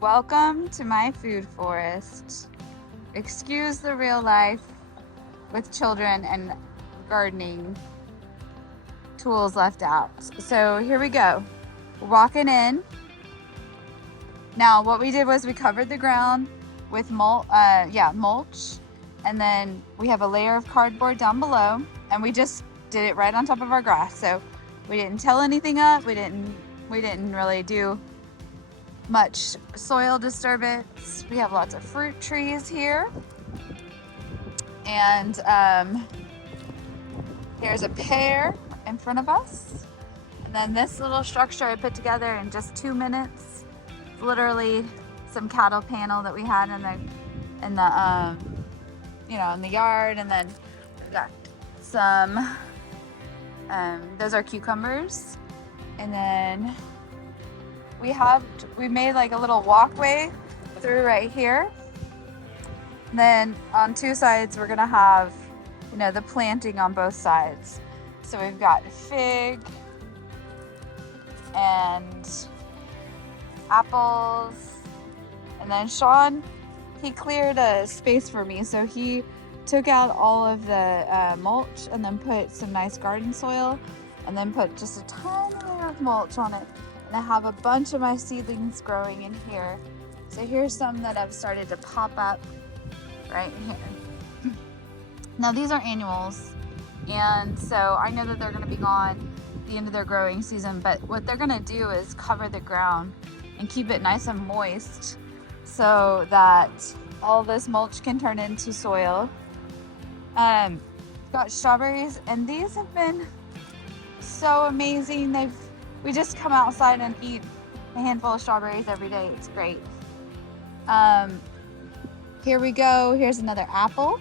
Welcome to my food forest. Excuse the real life with children and gardening tools left out. So here we go. We're walking in. Now what we did was we covered the ground with mulch, and then we have a layer of cardboard down below, and we just did it right on top of our grass. So we didn't till anything up. We didn't really do much soil disturbance. We have lots of fruit trees here, and here's a pear in front of us, and then this little structure I put together in just 2 minutes. It's literally some cattle panel that we had in the yard, and then we've got some those are cucumbers, and then we made like a little walkway through right here. And then on 2 sides we're gonna have, the planting on both sides. So we've got fig and apples, and then Sean, he cleared a space for me, so he took out all of the mulch and then put some nice garden soil, and then put just a tiny layer of mulch on it. And I have a bunch of my seedlings growing in here. So here's some that have started to pop up right here. Now these are annuals, and so I know that they're gonna be gone at the end of their growing season, but what they're gonna do is cover the ground and keep it nice and moist so that all this mulch can turn into soil. Got strawberries, and these have been so amazing. We just come outside and eat a handful of strawberries every day. It's great. Here we go. Here's another apple.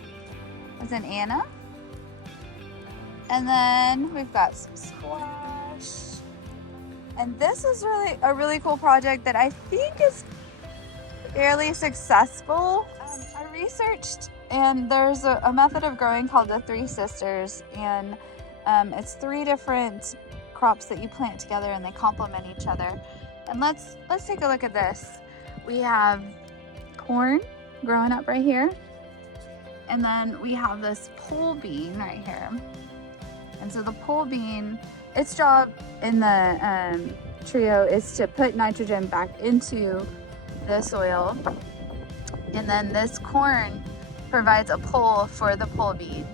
It's an Anna. And then we've got some squash. And this is a really cool project that I think is fairly successful. I researched, and there's a method of growing called the Three Sisters, and it's 3 different crops that you plant together, and they complement each other. And let's take a look at this. We have corn growing up right here, and then we have this pole bean right here. And so the pole bean, its job in the trio is to put nitrogen back into the soil, and then this corn provides a pole for the pole bean.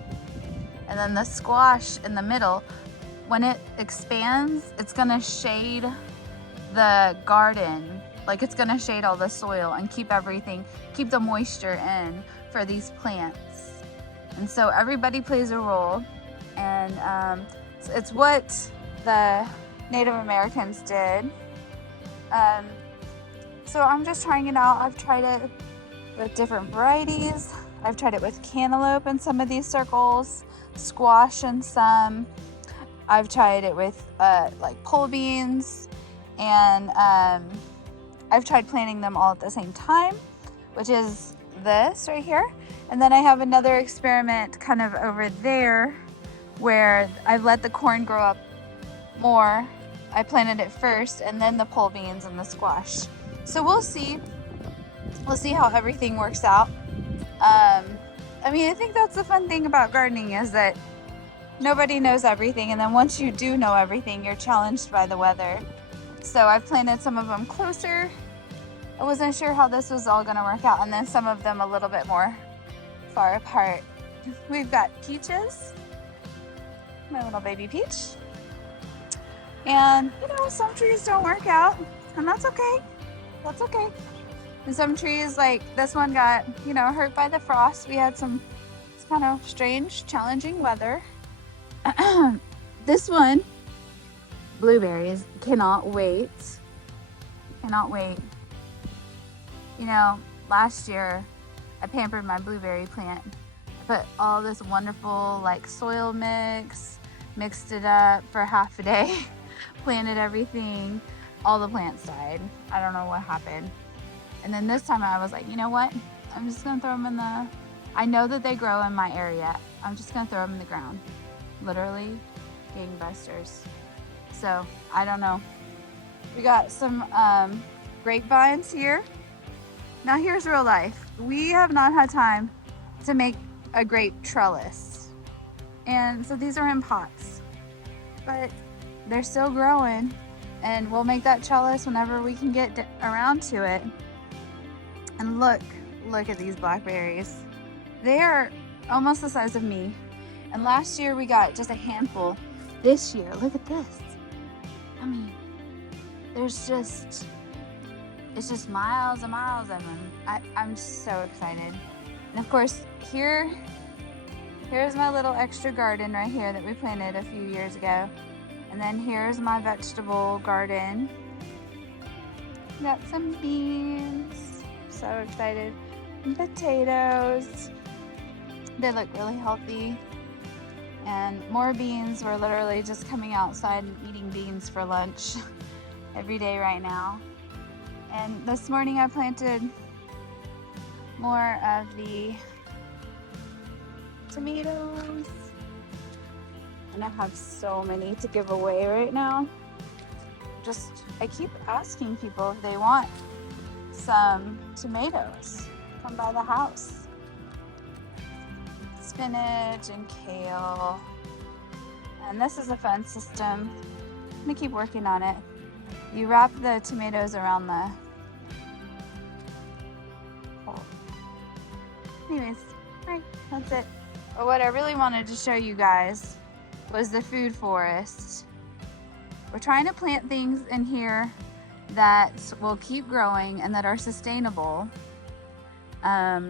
And then the squash in the middle, when it expands, it's gonna shade the garden. Like, it's gonna shade all the soil and keep the moisture in for these plants. And so everybody plays a role, and it's what the Native Americans did. So I'm just trying it out. I've tried it with different varieties. I've tried it with cantaloupe in some of these circles, squash in some. I've tried it with like pole beans, and I've tried planting them all at the same time, which is this right here. And then I have another experiment kind of over there where I've let the corn grow up more. I planted it first, and then the pole beans and the squash. So we'll see how everything works out. I think that's the fun thing about gardening, is that nobody knows everything, and then once you do know everything, you're challenged by the weather. So I've planted some of them closer. I wasn't sure how this was all gonna work out, and then some of them a little bit more far apart. We've got peaches, my little baby peach. And some trees don't work out, and that's okay. That's okay. And some trees, like this one, got hurt by the frost. We had some kind of strange, challenging weather. This one, blueberries, cannot wait. Last year I pampered my blueberry plant. I put all this wonderful like soil mix, mixed it up for half a day, planted everything. All the plants died. I don't know what happened. And then this time I was like, you know what? I'm just gonna throw them in the, I know that they grow in my area. I'm just gonna throw them in the ground. Literally gangbusters. So I don't know. We got some grapevines here. Now here's real life. We have not had time to make a grape trellis. And so these are in pots, but they're still growing, and we'll make that trellis whenever we can get around to it. And look at these blackberries. They are almost the size of me. And last year we got just a handful. This year, look at this. I mean, it's just miles and miles of them. I'm so excited. And of course, here's my little extra garden right here that we planted a few years ago. And then here's my vegetable garden. Got some beans. So excited. And potatoes. They look really healthy. And more beans. We're literally just coming outside and eating beans for lunch every day right now. And this morning I planted more of the tomatoes. And I have so many to give away right now. I keep asking people if they want some tomatoes. Come by the house. Spinach and kale. And this is a fun system. I'm gonna keep working on it. You wrap the tomatoes around the hole. Anyways, alright, that's it. But what I really wanted to show you guys was the food forest. We're trying to plant things in here that will keep growing and that are sustainable. I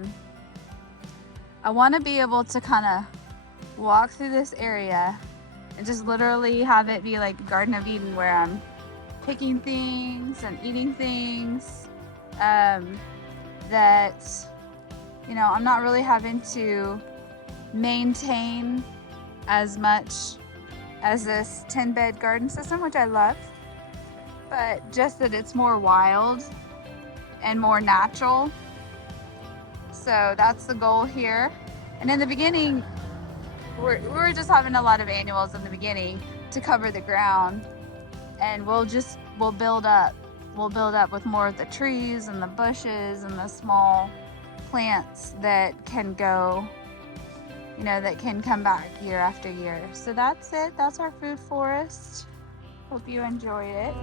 want to be able to kind of walk through this area and just literally have it be like Garden of Eden, where I'm picking things and eating things that, you know, I'm not really having to maintain as much as this 10-bed garden system, which I love, but just that it's more wild and more natural. So that's the goal here. And in the beginning, we're just having a lot of annuals in the beginning to cover the ground, and we'll build up. We'll build up with more of the trees and the bushes and the small plants that can go, you know, that can come back year after year. So that's it. That's our food forest. Hope you enjoyed it.